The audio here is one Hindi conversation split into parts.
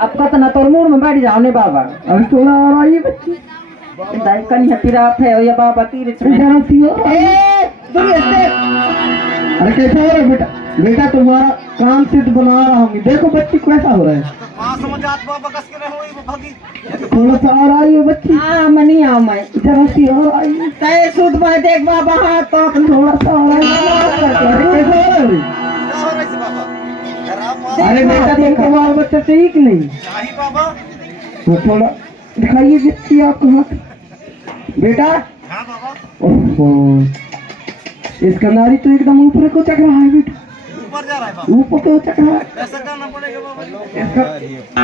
अब कतना तोर मूड में बैठ जाओ ने बाबा। अभी थोड़ा और आइए बच्ची। दाई कनी हतीरा थे या बाबा तीर छे जरा सी और ए दूर से। अरे कैसा हो रहा है बेटा? बेटा तुम्हारा काम सिद्ध बना रहा हूँ। देखो बच्ची कैसा हो रहा है। थोड़ा सा और आइए बच्ची। हाँ मनी आओ मैं जरा सी और आइए। तय सुध में देख बाबा हाथ तो थोड़ा सा और आइए। अरे कैसा हो रहा है? अरे बेटा तुमको बाल बच्चा चाहिए कि नहीं? तो थोड़ा दिखाइए बच्ची आपको हाथ। बेटा ओहो इसका नारी तो एकदम ऊपर को चक रहा है बेटा। ऊपर जा रहा है ऊपर को चक रहा है। ऐसा करना पड़ेगा बाबा। इसका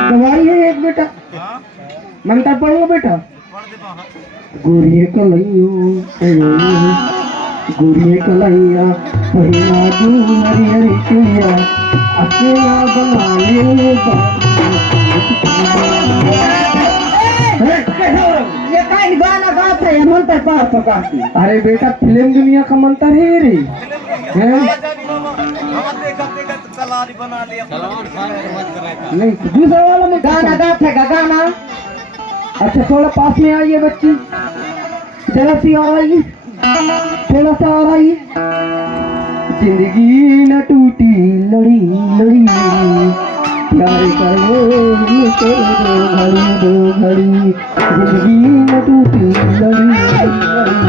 दवाई है एक बेटा। हाँ मंत्र पढ़ो बेटा। पढ़ दे बाबा। गोरिये कलैया गोरिये कलैया पहिना दू हरी हरी चुइया अकेला बना ले ये काई गाना गाता है मंत्र पढ़ सका। अरे बेटा फिल्म दुनिया का मंत्र है रे। हैं? बना लिया नहीं दूसरा वाला में गाना गाता है गाना। अच्छा थोड़ा पास में आइए बच्ची। जरा सी और आइए। थोड़ा सा और आइए। जिंदगी न टूटी लड़ी लड़ी प्यार करो घड़ी दो घड़ी जिंदगी न टूटी लड़ी लड़ी।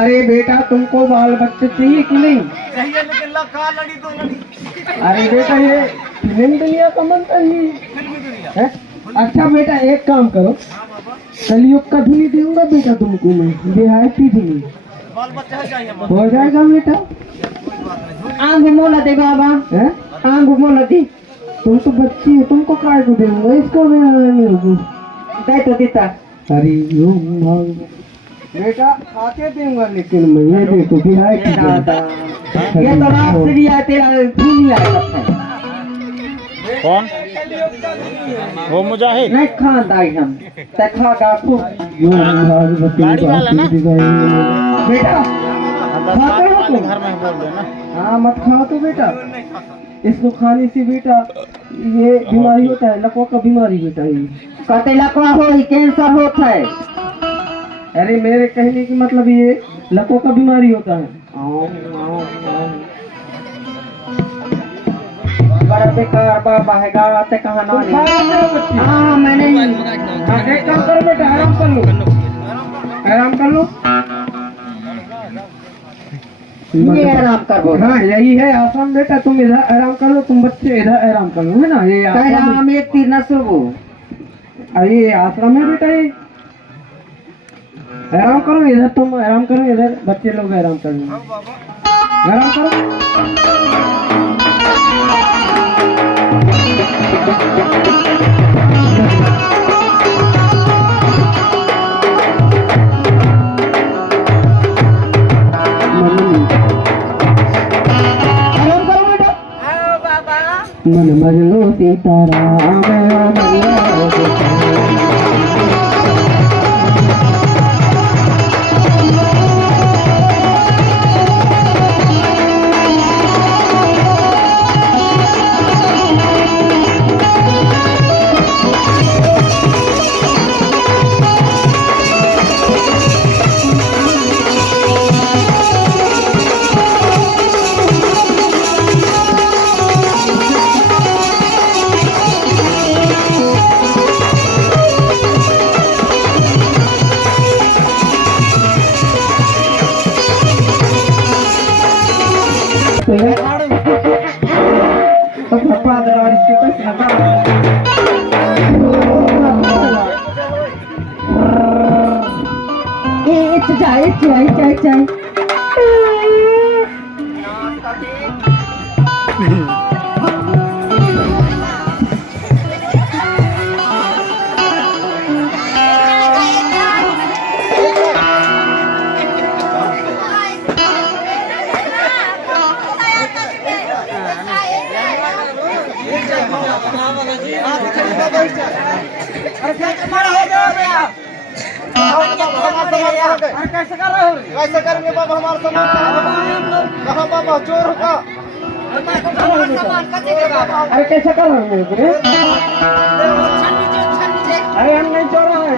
अरे बेटा तुमको बाल बच्चे चाहिए कि नहीं? चाहिए लेकिन लखा लड़ी तो लड़ी। अरे बेटा ये फिल्म दुनिया का मंत्र ही है। अच्छा बेटा एक काम करो कलयुग का धुनी दूंगा बेटा तुमको मैं देहाती धुनी बाल बच्चा चाहिए हो जाएगा बेटा। आंग मोला दे बाबा है आंग मोला दे। तुम तो बच्ची हो तुमको काय को दूंगा इसको मेरे को दे तो देता। हरी ओम भगवान बेटा खाते दूंगा लेकिन मैं ये देखो देहाती दादा ये तो राष्ट्रीय है तेरा दुनिया है। कौन वो मुजाहिद नहीं खानदाई हम तखा का खूब गाड़ी वाला ना? बेटा खाते हो तुम? घर में बोल देना। हाँ मत खाओ तो बेटा। इसको खाने से बेटा ये बीमारी होता है लकवा का बीमारी बेटा ये। कहते लकवा हो ही कैंसर होता है। अरे मेरे कहने की मतलब ये लकवा का बीमारी होता है। बड़ा बेकार बाबा है गाते कहाँ ना तुम खा रहे हो बच्ची? हाँ मैंने हाँ, एक काम करो बेटा आराम कर लो आराम कर लो। ये आराम कर बोल। हाँ यही है आसान बेटा। तुम इधर आराम कर लो तुम बच्चे इधर आराम कर लो है ना। ये कह रहा हम एक तीर न सुबो। ये आश्रम है बेटा ये। आराम करो इधर तुम आराम करो इधर बच्चे लोग आराम कर लो आराम करो। आराम करो बेटा। मन मजलो सीताराम कैसे करेंगे बाबा हमारा सामान कहाँ बाबा चोर का अरे कैसे कर रहे हो रे? अरे हम नहीं चोर है,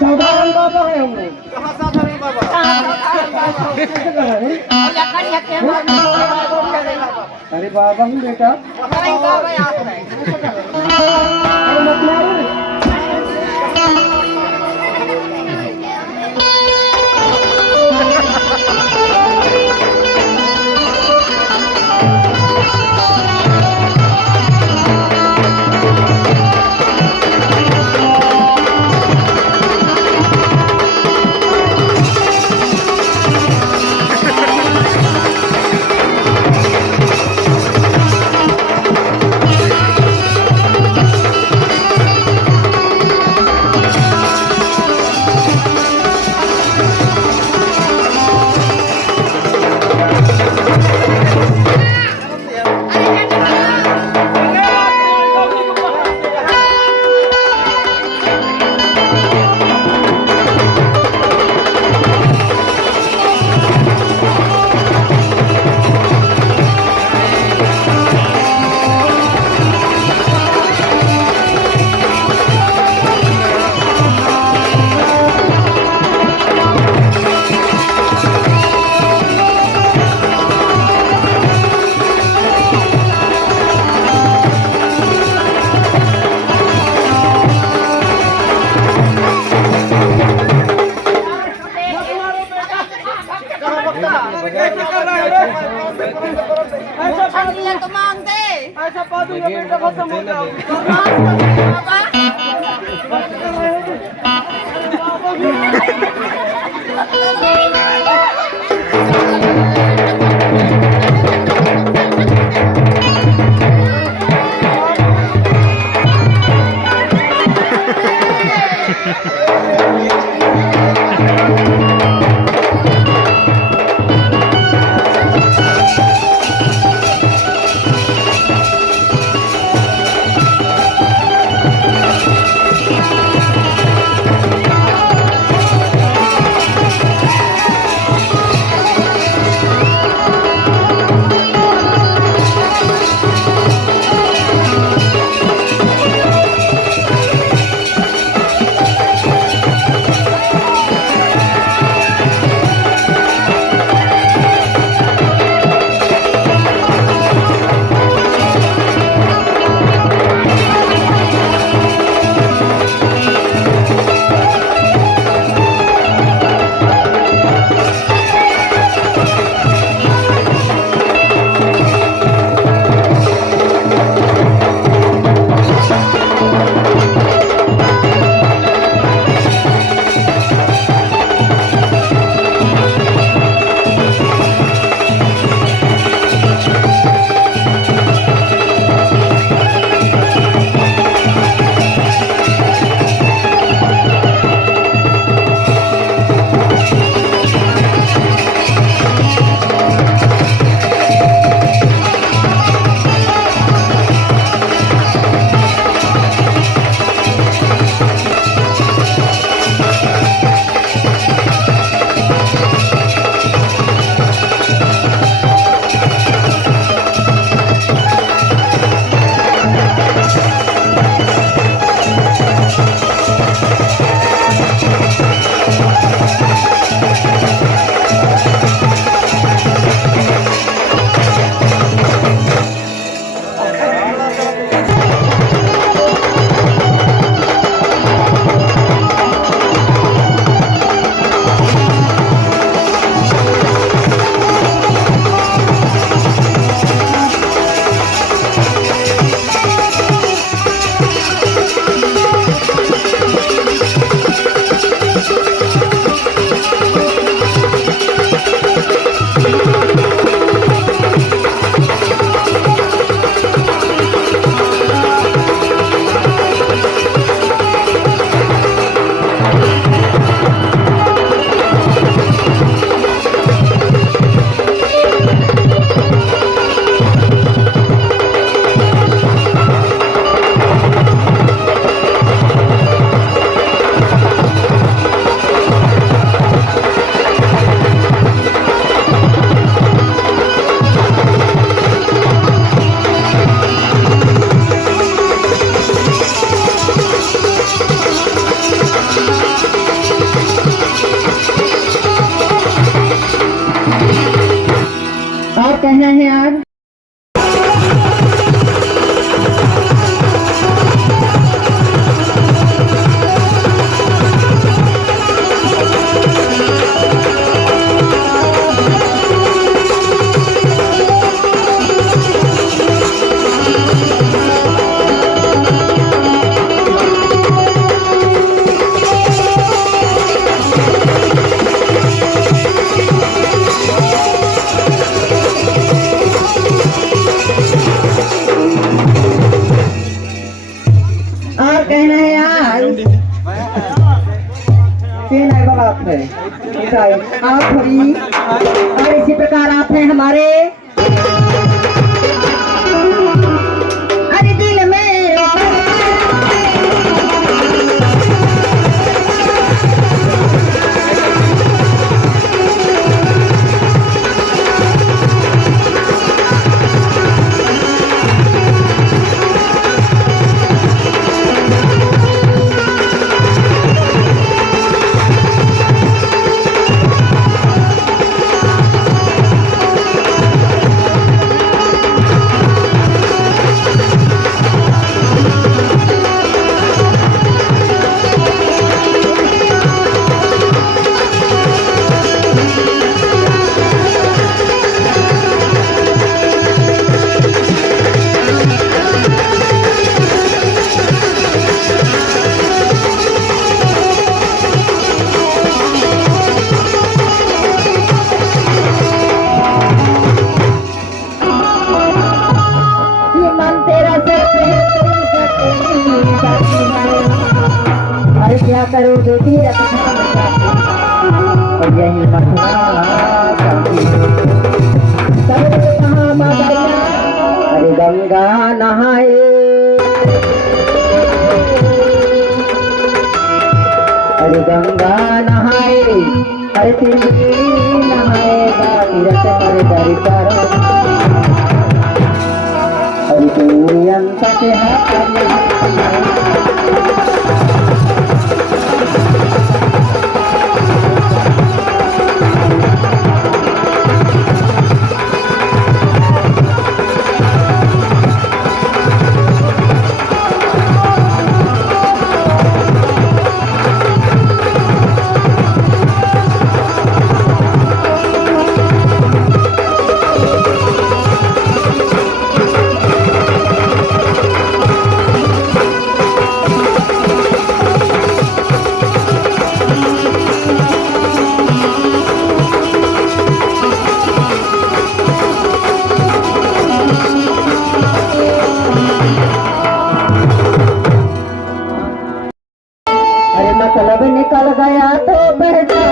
साधारण बाबा है हम लोग। कहाँ साधारण बाबा? कैसे कर रहे हैं? अरे बाबा हूँ बेटा। अरे मत मारो। तो मांगते ऐसा पादूंगा बेटा खत्म हो जाओ। कहना है यार? और कहना है यार? तीन है बात है, आप थोड़ी और इसी प्रकार आप हैं हमारे अरे दिल में। अरे क्या करो बेटी और यही मथुरा अरे गंगा नहाए अरे गंगा नहाए अरे तिरगी नहाएगा तीरथ पर दर्शन अरे तू अंत के हाथ मतलब निकल गया तो बेटा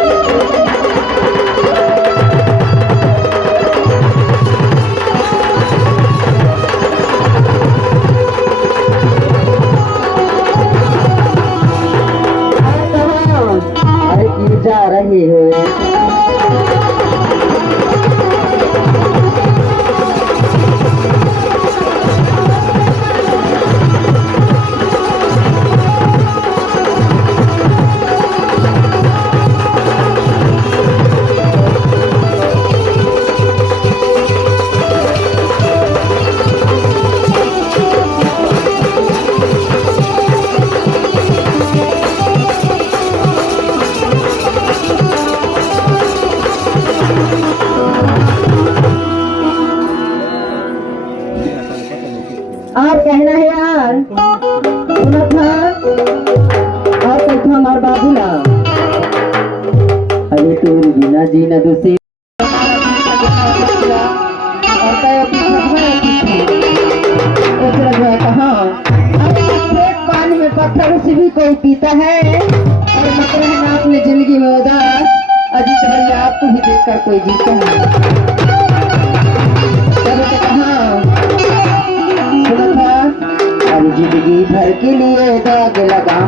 अरे की जा रही हो और कहना है यार सुना था और कहता हमार बाबू ना अरे तोर बिना जीना दूसरी पानी में पत्थर से भी कोई पीता है और मत रहना अपने जिंदगी में उदास अजीत भैया आपको भी देखकर कोई जीता है जिंदगी भर के लिए दाग लगा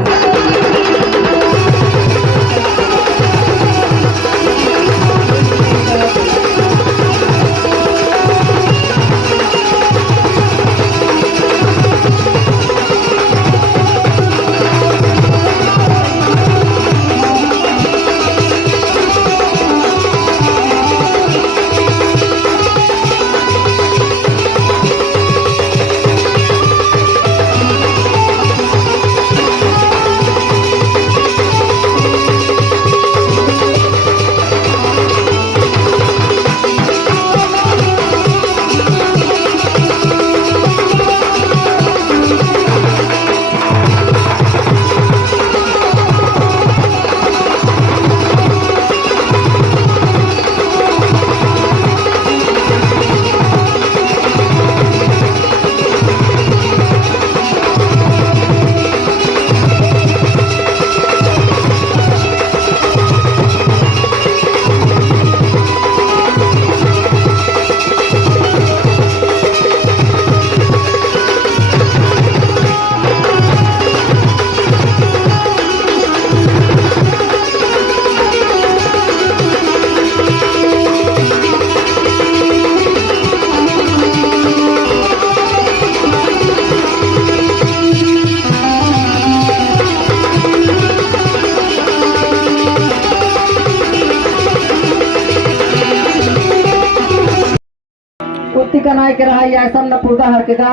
जनाई के रहा या सब न पुरदा हर के गा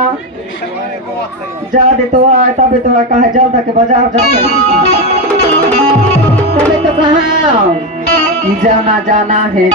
जा दे तो आए तब तो कहे जल तक बाजार जा तबे तो कहा कि जाना जाना है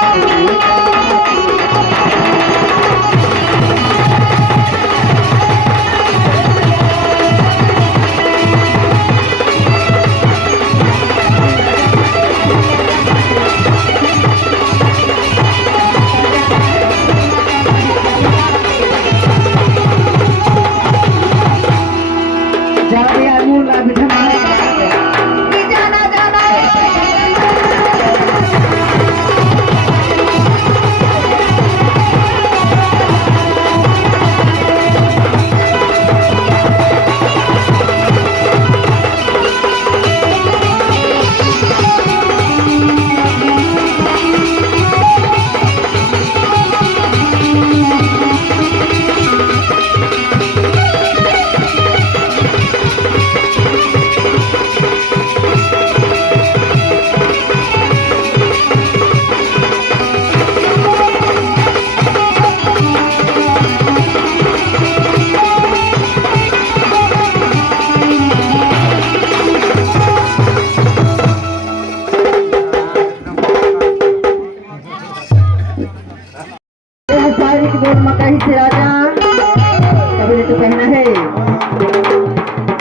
मकई से राजा कभी तो कहना है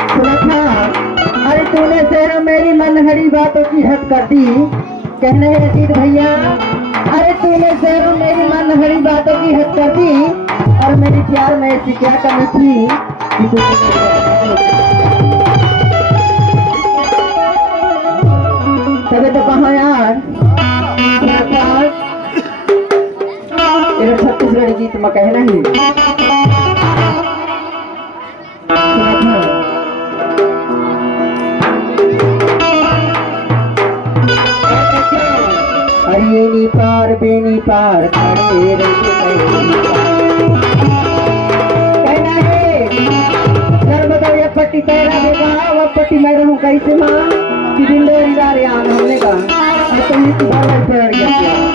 सुना था अरे तूने शहर मेरी मनहरी बातों की हद कर दी कहना है अजीत भैया अरे तूने शहर मेरी मनहरी बातों की हद कर दी और मेरी प्यार में ऐसी क्या कमी थी कि तबे तो कहा यार छत्तीसगढ़ी गीत में कहना ही हरियनी पार बेनी पार खड़े कहना है नर्मदा ये पट्टी तेरा देगा वो पट्टी मैं रहूं कैसे माँ कि दिन दो हमने कहा तो ये तुम्हारा पड़ गया